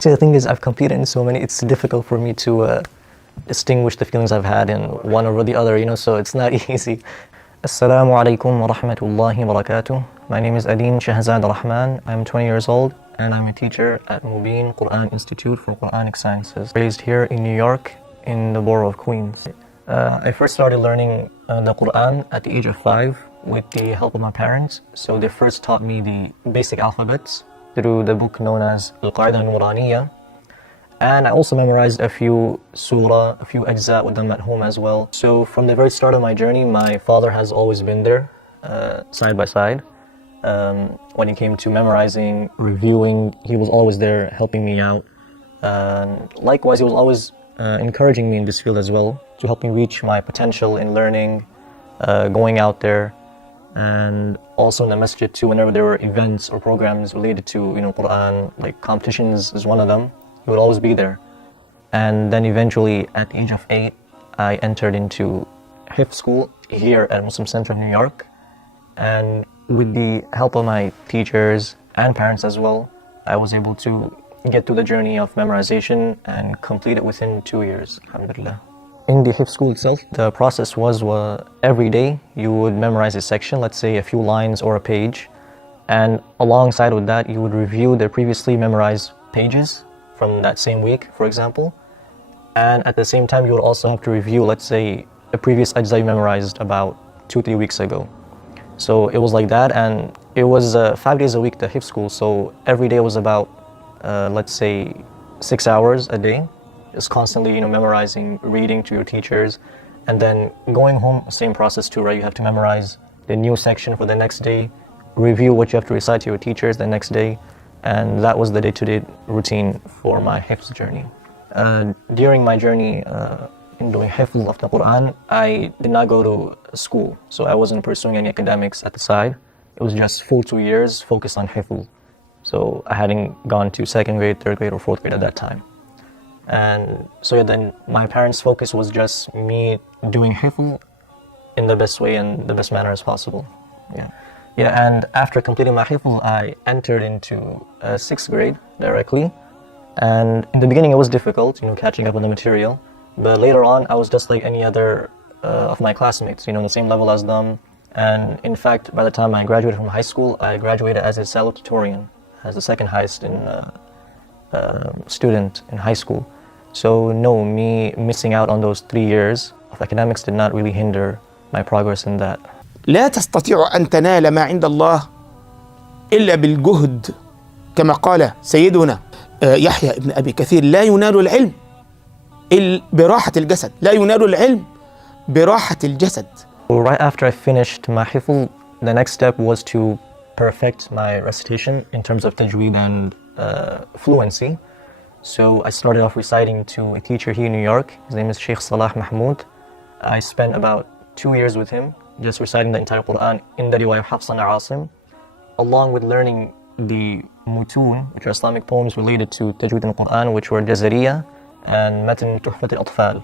See, the thing is, I've competed in so many, it's difficult for me to distinguish the feelings I've had in one over the other, so it's not easy. Assalamu alaikum wa rahmatullahi wa barakatuh. My name is Adin Shehzad Rahman. I'm 20 years old and I'm a teacher at Mubin Qur'an Institute for Quranic Sciences, based here in New York in the borough of Queens. I first started learning the Qur'an at the age of 5 with the help of my parents. So they first taught me the basic alphabets through the book known as al-Nuraniyya. And I also memorized a few surah, a few ajza with them at home as well. So from the very start of my journey, my father has always been there, side by side. When it came to memorizing, reviewing, he was always there helping me out. Likewise, he was always encouraging me in this field as well, to help me reach my potential in learning, going out there, and also in the masjid too, whenever there were events or programs related to Qur'an, like competitions is one of them, he would always be there. And then eventually at the age of 8, I entered into hifz school here at Muslim Center in New York, and with the help of my teachers and parents as well, I was able to get through the journey of memorization and complete it within 2 years, alhamdulillah. In the hifz school itself, the process was every day you would memorize a section, let's say a few lines or a page, and alongside with that you would review the previously memorized pages from that same week, for example, and at the same time you would also have to review, let's say, a previous ajza you memorized about 2-3 weeks ago. So it was like that, and it was 5 days a week, the hifz school, so every day was about let's say 6 hours a day, just constantly memorizing, reading to your teachers, and then going home, same process too, right? You have to memorize the new section for the next day, review what you have to recite to your teachers the next day, and that was the day-to-day routine for my hifz journey. During my journey in doing hifz of the Qur'an, I did not go to school, so I wasn't pursuing any academics at the side. It was just full 2 years focused on hifz. So I hadn't gone to 2nd grade, 3rd grade, or 4th grade at that time. And so yeah, then my parents' focus was just me doing hifz in the best way and the best manner as possible. Yeah, and after completing my hifz, I entered into 6th grade directly. And in the beginning it was difficult, catching up on the material. But later on, I was just like any other of my classmates, on the same level as them. And in fact, by the time I graduated from high school, I graduated as a salutatorian, as the second highest in student in high school. So no, me missing out on those 3 years of academics did not really hinder my progress in that. لا تستطيع أن تنال ما عند الله إلا بالجهد، كما قال سيدنا يحيى ابن أبي كثير: لا ينال العلم براحة الجسد، لا ينال العلم براحة الجسد. Right after I finished my hifz, the next step was to perfect my recitation in terms of tajweed and fluency. So I started off reciting to a teacher here in New York. His name is Sheikh Salah Mahmoud. I spent about 2 years with him, just reciting the entire Qur'an in the riwayah of Hafs and Asim, along with learning the mutun, which are Islamic poems related to Tajweed in Qur'an, which were Jazariya and Matan Tuhfat al-Atfal.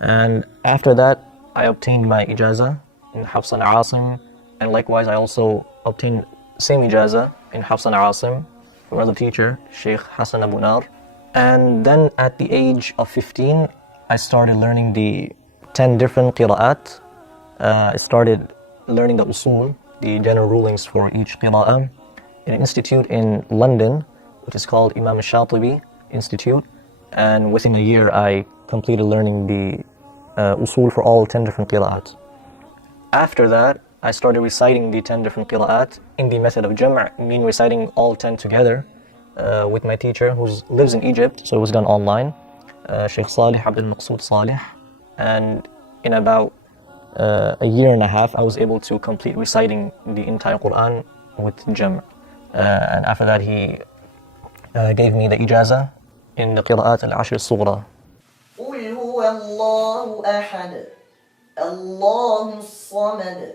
And after that, I obtained my ijaza in Hafs and Asim, and likewise I also obtained same ijaza in Hafs and Asim from another teacher, Sheikh Hassan Abu Nar. And then at the age of 15, I started learning the 10 different qira'at. I started learning the usul, the general rulings for each qira'ah, in an institute in London, which is called Imam al-Shaatibi Institute. And within a year, I completed learning the usul for all 10 different qira'at. After that, I started reciting the 10 different qira'at in the method of jam', meaning reciting all 10 together with my teacher who lives in Egypt, so it was done online, Sheikh Salih Abdul Maqsood Salih. And in about a year and a half, I was able to complete reciting the entire Qur'an with jam'. And after that, he gave me the ijaza in the qira'at al-ashr al-sughra. قل هو الله أحد الله الصمد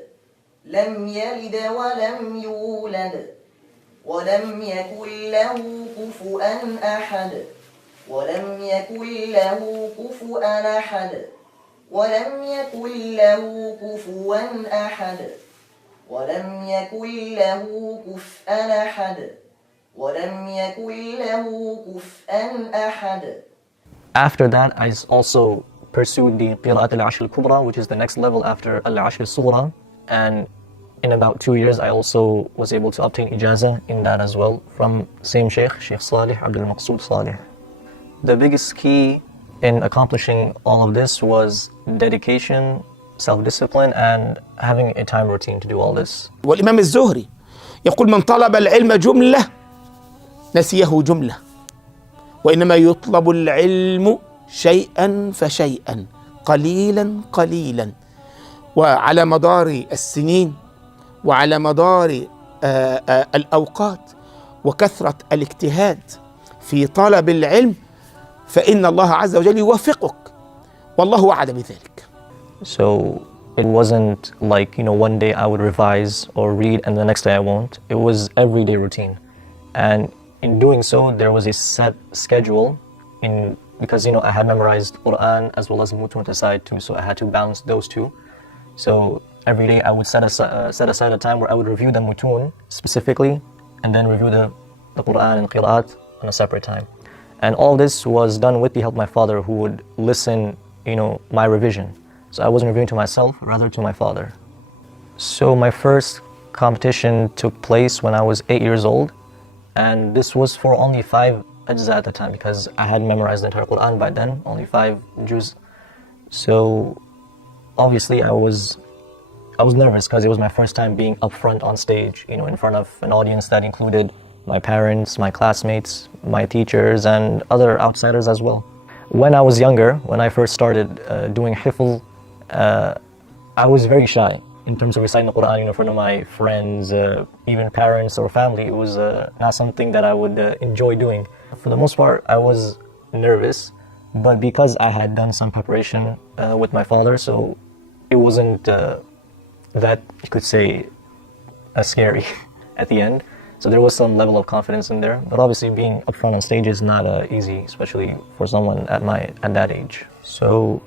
لم يلد ولم يولد ولم يكن له كفؤا أحد ولم يكن له كفؤا أحد ولم يكن له كفوا أحد ولم يكن له كفؤا أحد ولم يكن له كفءا أحد. After that, I also pursued the قراءة العشر الكبرى, which is the next level after العشر الصغرى, and in about 2 years I also was able to obtain ijazah in that as well from same Sheikh Salih Abdul Maqsood Salih. The biggest key in accomplishing all of this was dedication, self-discipline, and having a time routine to do all this. والإمام الزهري يقول من طلب العلم جملة نسيه جملة، وإنما يطلب العلم شيئا فشيئا قليلا قليلا. وعلى مدار السنين وعلى مدار الأوقات وكثرة الاجتهاد في طلب العلم فإن الله عز وجل يوفقك، والله وعد بذلك. So it wasn't like, one day I would revise or read and the next day I won't. It was everyday routine. And in doing so, there was a set schedule because, I had memorized Qur'an as well as Mutun aside too, so I had to balance those two. So every day I would set aside a time where I would review the Mutun specifically and then review the Qur'an and Qiraat on a separate time. And all this was done with the help of my father, who would listen, my revision. So I wasn't reviewing to myself, rather to my father. So my first competition took place when I was 8 years old, and this was for only 5 ajza at the time, because I had memorized the entire Qur'an by then, only 5 juz. So obviously I was nervous because it was my first time being up front on stage, in front of an audience that included my parents, my classmates, my teachers, and other outsiders as well. When I was younger, when I first started doing hifz, I was very shy in terms of reciting the Qur'an, in front of my friends, even parents or family. It was not something that I would enjoy doing. For the most part, I was nervous, but because I had done some preparation with my father, so it wasn't that, you could say, scary at the end. So there was some level of confidence in there, but obviously being up front on stage is not easy, especially for someone at that age. So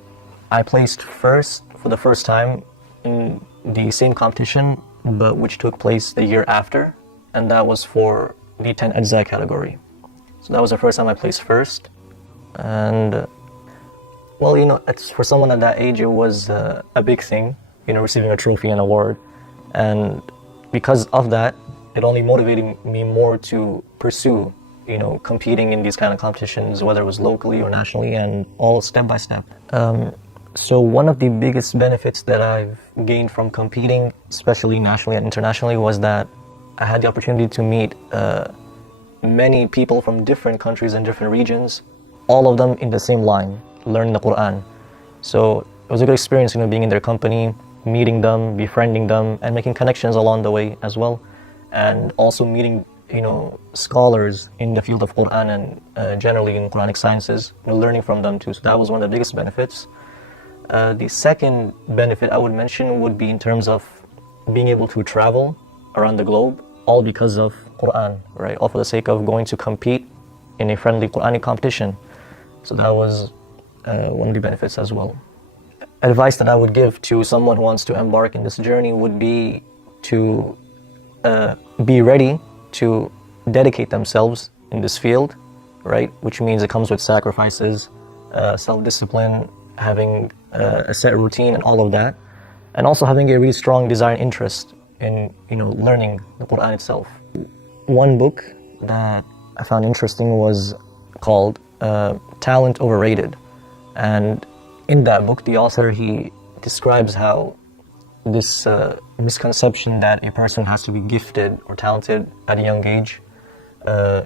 I placed first for the first time in the same competition, but which took place the year after, and that was for the 10 ajza category. So that was the first time I placed first, and well, it's for someone at that age, it was a big thing, receiving a trophy and award, and because of that, it only motivated me more to pursue, competing in these kind of competitions, whether it was locally or nationally, and all step by step. So one of the biggest benefits that I've gained from competing, especially nationally and internationally, was that I had the opportunity to meet many people from different countries and different regions, all of them in the same line, learning the Qur'an. So it was a good experience, being in their company, meeting them, befriending them, and making connections along the way as well. And also meeting, scholars in the field of Qur'an and generally in Quranic sciences, learning from them too. So that was one of the biggest benefits. The second benefit I would mention would be in terms of being able to travel around the globe, all because of Qur'an, right? All for the sake of going to compete in a friendly Quranic competition. So that was one of the benefits as well. Advice that I would give to someone who wants to embark in this journey would be to be ready to dedicate themselves in this field, right? Which means it comes with sacrifices, self-discipline, having a set routine and all of that, and also having a really strong desire and interest in learning the Qur'an itself. One book that I found interesting was called Talent Overrated, and in that book the author, he describes how this misconception that a person has to be gifted or talented at a young age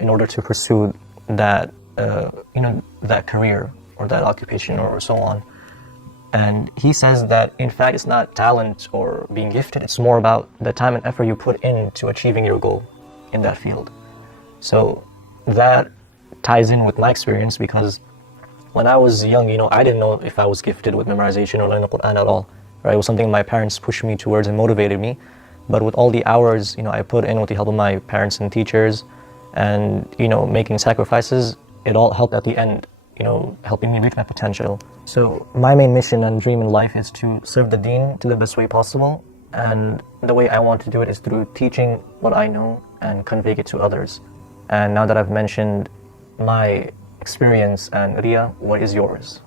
in order to pursue that that career or that occupation or so on. And he says that in fact it's not talent or being gifted, it's more about the time and effort you put into achieving your goal in that field. So that ties in with my experience, because when I was young, I didn't know if I was gifted with memorization or learning the Qur'an at all. Right? It was something my parents pushed me towards and motivated me. But with all the hours, I put in with the help of my parents and teachers, and making sacrifices, it all helped at the end, helping me reach my potential. So my main mission and dream in life is to serve the deen to the best way possible, and the way I want to do it is through teaching what I know and convey it to others. And now that I've mentioned my experience and Ria, what is yours?